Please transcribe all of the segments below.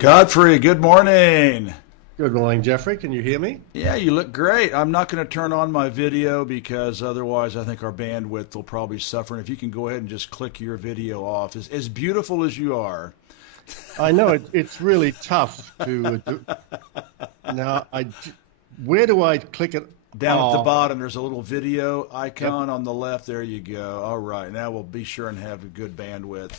Godfrey, good morning. Good morning, Jeffrey. Can you hear me? Yeah, you look great. I'm not going to turn on my video because otherwise I think our bandwidth will probably suffer. And if you can go ahead and just click your video off, as beautiful as you are. I know it's really tough to do. Now, where do I click it? Down at the bottom, there's a little video icon on the left. There you go. All right, now we'll be sure and have a good bandwidth.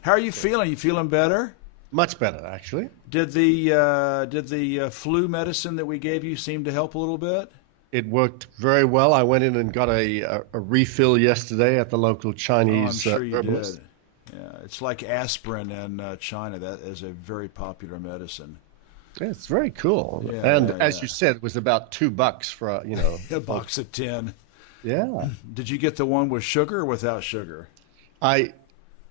How are you feeling? You feeling better? Much better, actually. Did the flu medicine that we gave you seem to help a little bit? It worked very well. I went in and got a refill yesterday at the local Chinese I'm sure you herbalist. did. Yeah, it's like aspirin in China. That is a very popular medicine. Yeah, it's very cool. Yeah, and yeah, as yeah. you said, it was about $2 for A box of 10. Yeah. Did you get the one with sugar or without sugar? I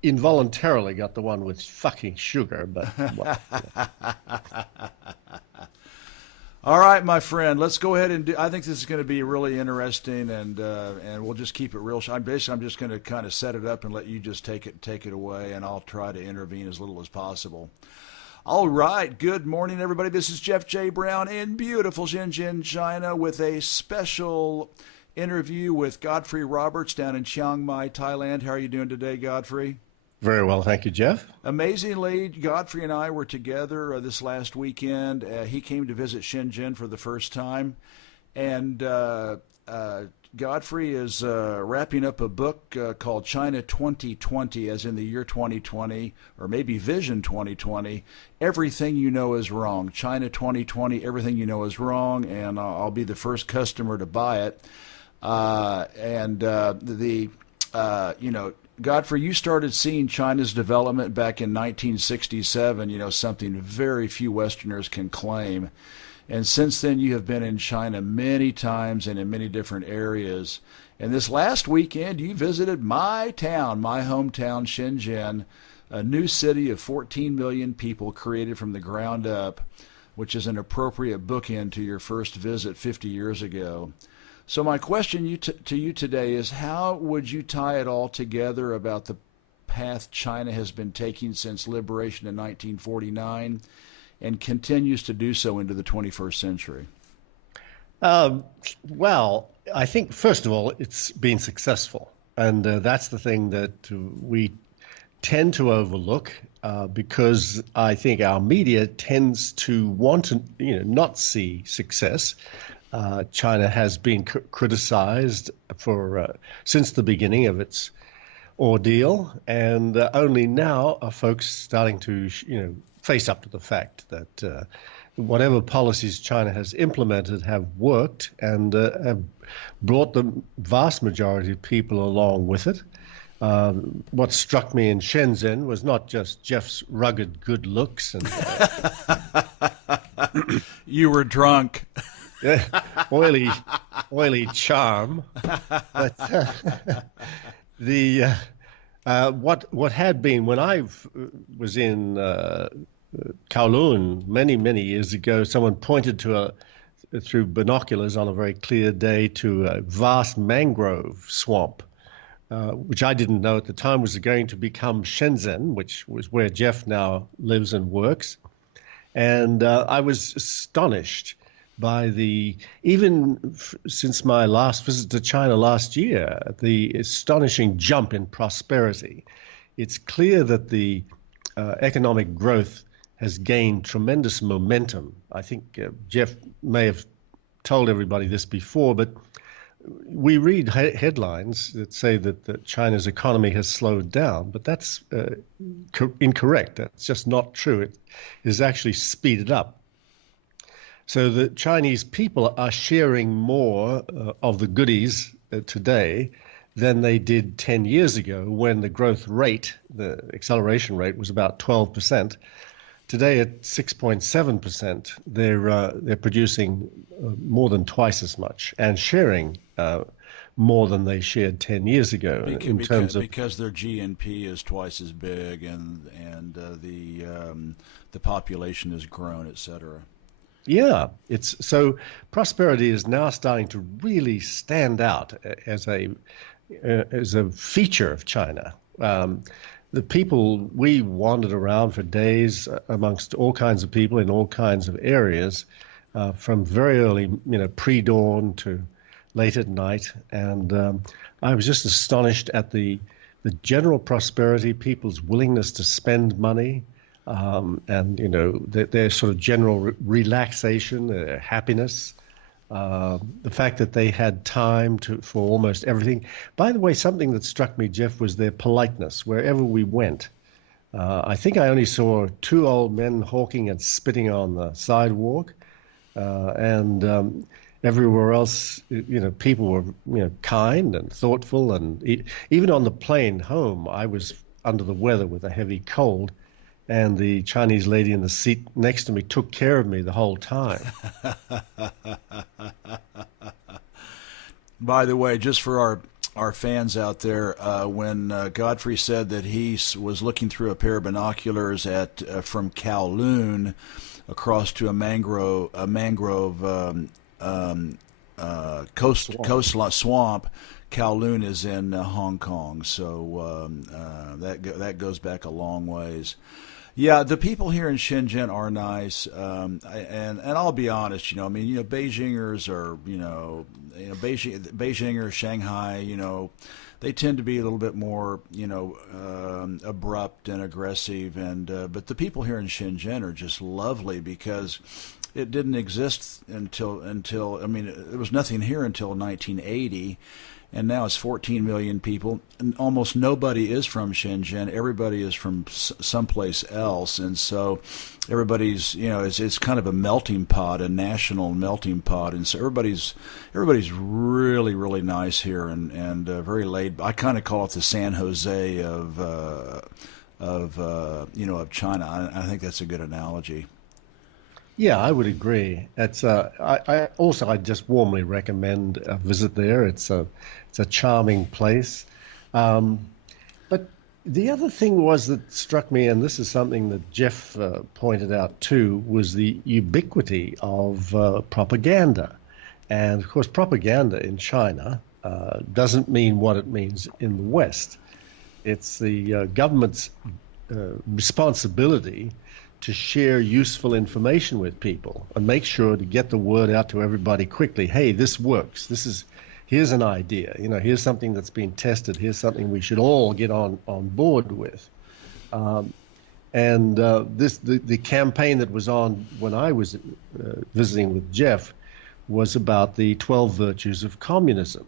involuntarily got the one with fucking sugar, but All right, my friend. Let's go ahead and do. I think this is going to be really interesting, and we'll just keep it real. I'm just going to kind of set it up and let you just take it away, and I'll try to intervene as little as possible. All right. Good morning, everybody. This is Jeff J. Brown in beautiful Shenzhen, China, with a special interview with Godfree Roberts down in Chiang Mai, Thailand. How are you doing today, Godfrey? very well, thank you, Jeff. Amazingly, Godfrey and I were together this last weekend. He came to visit Shenzhen for the first time, and Godfrey is wrapping up a book called China 2020, as in the year 2020, or maybe Vision 2020. Everything you know is wrong. China 2020, everything you know is wrong, and I'll be the first customer to buy it. Godfrey, you started seeing China's development back in 1967, something very few Westerners can claim. And since then, you have been in China many times and in many different areas. And this last weekend, you visited my town, my hometown, Shenzhen, a new city of 14 million people created from the ground up, which is an appropriate bookend to your first visit 50 years ago. So my question to you today is, how would you tie it all together about the path China has been taking since liberation in 1949 and continues to do so into the 21st century? Well, I think, first of all, it's been successful. And that's the thing that we tend to overlook because I think our media tends to want to not see success. China has been criticized for since the beginning of its ordeal, and only now are folks starting to face up to the fact that whatever policies China has implemented have worked and have brought the vast majority of people along with it. What struck me in Shenzhen was not just Jeff's rugged good looks and You were drunk. oily charm, but what had been when I was in Kowloon many years ago, someone pointed to through binoculars on a very clear day to a vast mangrove swamp, which I didn't know at the time was going to become Shenzhen, which was where Jeff now lives and works, and I was astonished by since my last visit to China last year, the astonishing jump in prosperity. It's clear that the economic growth has gained tremendous momentum. I think Jeff may have told everybody this before, but we read headlines that say that China's economy has slowed down, but that's incorrect. That's just not true. It has actually speeded up. So the Chinese people are sharing more of the goodies today than they did 10 years ago when the growth rate, the acceleration rate, was about 12%. Today at 6.7%, they're producing more than twice as much and sharing more than they shared 10 years ago because their GNP is twice as big and the population has grown, et cetera. Yeah, so prosperity is now starting to really stand out as a feature of China. the people, we wandered around for days amongst all kinds of people in all kinds of areas, from very early, pre-dawn to late at night. And I was just astonished at the general prosperity, people's willingness to spend money, and their sort of general relaxation, their happiness. The fact that they had time for almost everything. By the way, something that struck me, Jeff, was their politeness wherever we went. I think I only saw two old men hawking and spitting on the sidewalk, and everywhere else, people were, kind and thoughtful. And even on the plane home, I was under the weather with a heavy cold, and the Chinese lady in the seat next to me took care of me the whole time. By the way, just for our fans out there, when Godfrey said that he was looking through a pair of binoculars from Kowloon across to a mangrove coastline swamp, Kowloon is in Hong Kong, so that goes back a long ways. Yeah, the people here in Shenzhen are nice, and I'll be honest. Beijingers are, Beijingers, Shanghai, they tend to be a little bit more, abrupt and aggressive, but the people here in Shenzhen are just lovely because it didn't exist until there was nothing here until 1980. And now it's 14 million people, and almost nobody is from Shenzhen. Everybody is from someplace else, and so everybody's, it's kind of a melting pot, a national melting pot, and so everybody's really, really nice here and very laid. I kind of call it the San Jose of China. I think that's a good analogy. Yeah, I would agree. I just warmly recommend a visit there. It's a charming place. But the other thing that struck me, and this is something that Jeff pointed out too, was the ubiquity of propaganda. And of course, propaganda in China doesn't mean what it means in the West. It's the government's responsibility to share useful information with people and make sure to get the word out to everybody quickly. Hey, this works. Here's an idea. Here's something that's been tested. Here's something we should all get on board with. The campaign that was on when I was visiting with Jeff was about the 12 virtues of communism.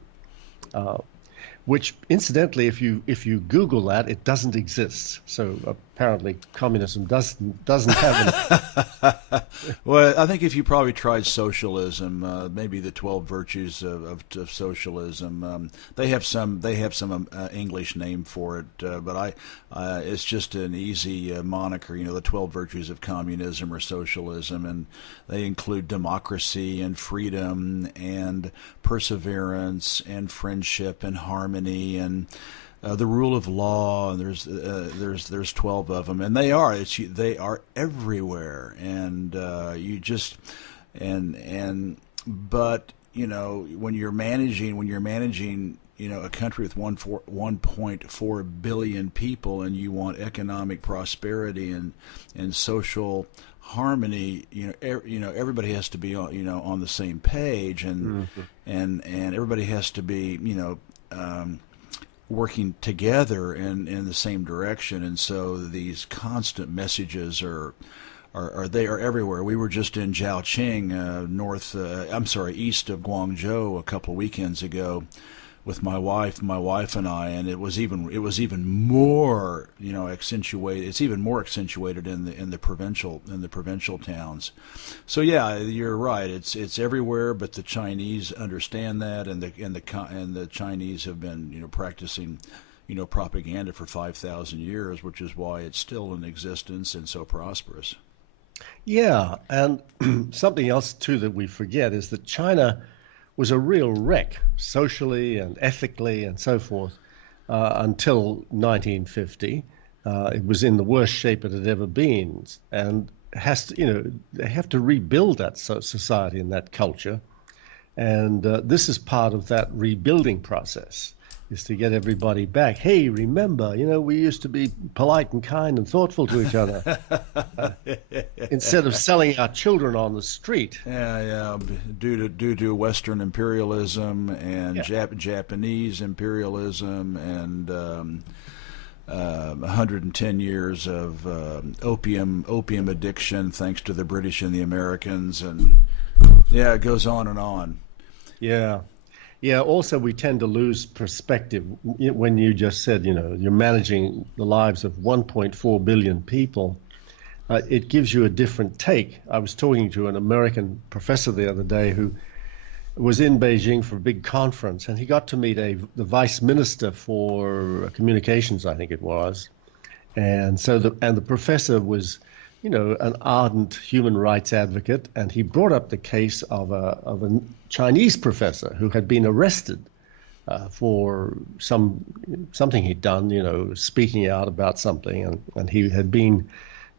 Which, incidentally, if you Google that, it doesn't exist. So apparently, communism doesn't have an. Well, I think if you probably tried socialism, maybe the 12 virtues of socialism, they have some English name for it, but it's just an easy moniker. The 12 virtues of communism or socialism, and they include democracy and freedom and perseverance and friendship and harmony and the rule of law. And there's 12 of them, and they are everywhere. And but when you're managing a country with 1.4 billion people, and you want economic prosperity and social harmony, everybody has to be on the same page, and and everybody has to be working together in the same direction. And so these constant messages are everywhere. We were just in Zhaoqing, east of Guangzhou a couple of weekends ago with my wife and I, and it was even more accentuated. It's even more accentuated in the provincial towns. So yeah, you're right. It's everywhere, but the Chinese understand that, and the Chinese have been practicing propaganda for 5,000 years, which is why it's still in existence and so prosperous. Yeah, and something else too that we forget is that China was a real wreck socially and ethically and so forth until 1950. It was in the worst shape it had ever been, and they have to rebuild that society and that culture, and this is part of that rebuilding process. is to get everybody back. Hey, remember, we used to be polite and kind and thoughtful to each other instead of selling our children on the street. Yeah. Due to Western imperialism and Japanese imperialism and 110 years of opium addiction, thanks to the British and the Americans, and it goes on and on. Yeah. Also, we tend to lose perspective when you just said, you're managing the lives of 1.4 billion people. It gives you a different take. I was talking to an American professor the other day who was in Beijing for a big conference, and he got to meet the vice minister for communications, I think it was. And so the professor was, an ardent human rights advocate, and he brought up the case of a Chinese professor who had been arrested for something he'd done, speaking out about something, and he had been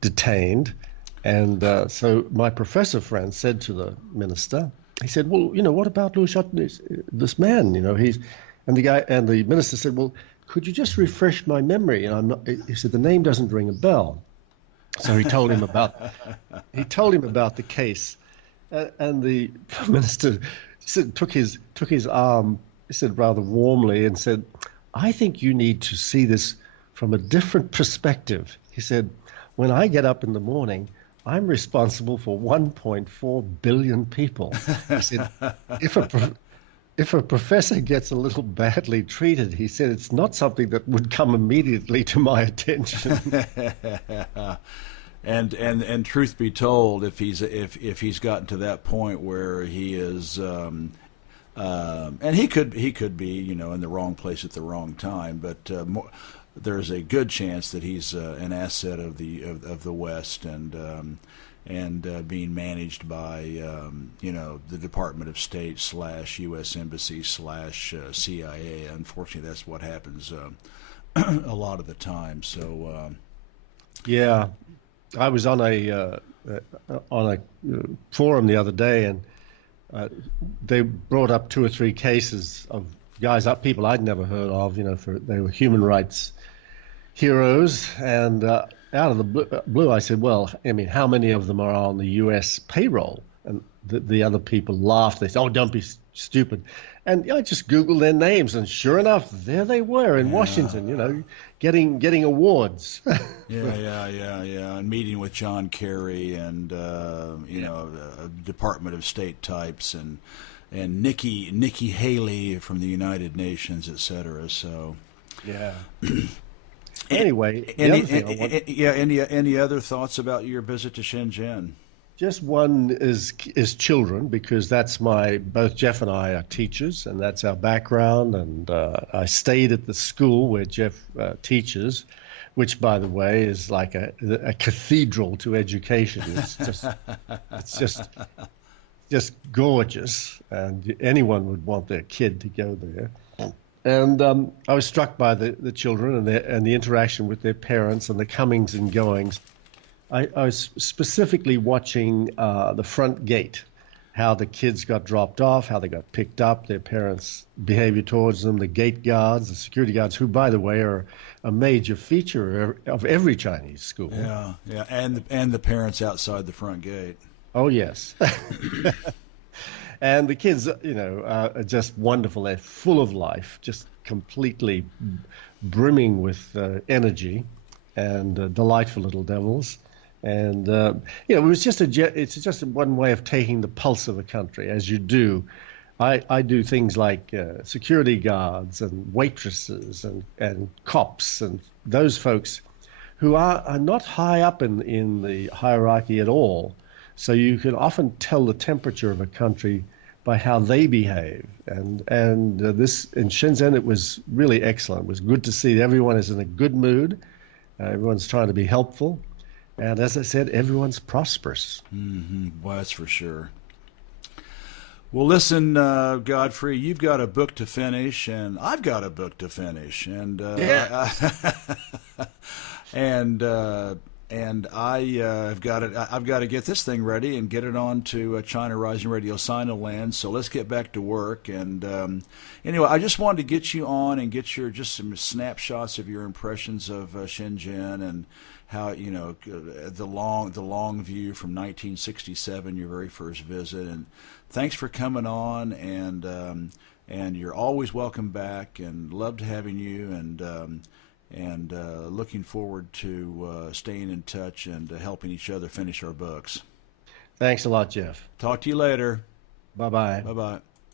detained. And so my professor friend said to the minister, he said, well, what about Liu Shaoting, this man? And the minister said, well, could you just refresh my memory? And he said, the name doesn't ring a bell. So he told him about the case, and the minister took his arm, he said rather warmly, and said, I think you need to see this from a different perspective. He said, when I get up in the morning, I'm responsible for 1.4 billion people. He said, if a professor gets a little badly treated, he said, it's not something that would come immediately to my attention. And truth be told, if he's gotten to that point where he is, and he could be, in the wrong place at the wrong time, but there's a good chance that he's an asset of the West and being managed by the Department of State / U.S. Embassy / CIA. Unfortunately, that's what happens a lot of the time. So I was on a forum the other day, and they brought up 2 or 3 cases of people I'd never heard of. They were human rights heroes, and out of the blue, I said, well, how many of them are on the U.S. payroll? And the other people laughed. They said, oh, don't be stupid. And I just Googled their names, and sure enough, there they were in Washington, getting awards. Yeah. And meeting with John Kerry and, Department of State types and Nikki Haley from the United Nations, et cetera. So, yeah. Anyway, any other thoughts about your visit to Shenzhen? Just one is children, because both Jeff and I are teachers, and that's our background. And I stayed at the school where Jeff teaches, which, by the way, is like a cathedral to education. It's just gorgeous, and anyone would want their kid to go there. And I was struck by the children and the interaction with their parents and the comings and goings. I was specifically watching the front gate, how the kids got dropped off, how they got picked up, their parents' behavior towards them, the gate guards, the security guards, who, by the way, are a major feature of every Chinese school. Yeah, and the parents outside the front gate. Oh, yes. And the kids, are just wonderful. They're full of life, just completely brimming with energy, and delightful little devils. And it's just one way of taking the pulse of a country, as you do. I do things like security guards and waitresses and cops and those folks who are not high up in the hierarchy at all. So you can often tell the temperature of a country by how they behave. And this in Shenzhen, it was really excellent. It was good to see everyone is in a good mood. Everyone's trying to be helpful. And as I said, everyone's prosperous. Mm-hmm. Well, that's for sure. Well, listen, Godfrey, you've got a book to finish, and I've got a book to finish, and and I've got to get this thing ready and get it on to China Rising Radio Sinoland. So let's get back to work. And anyway, I just wanted to get you on and get your just some snapshots of your impressions of Shenzhen and how the long view from 1967, your very first visit. And thanks for coming on. And you're always welcome back. And loved having you. And looking forward to staying in touch and helping each other finish our books. Thanks a lot, Jeff. Talk to you later. Bye-bye. Bye-bye.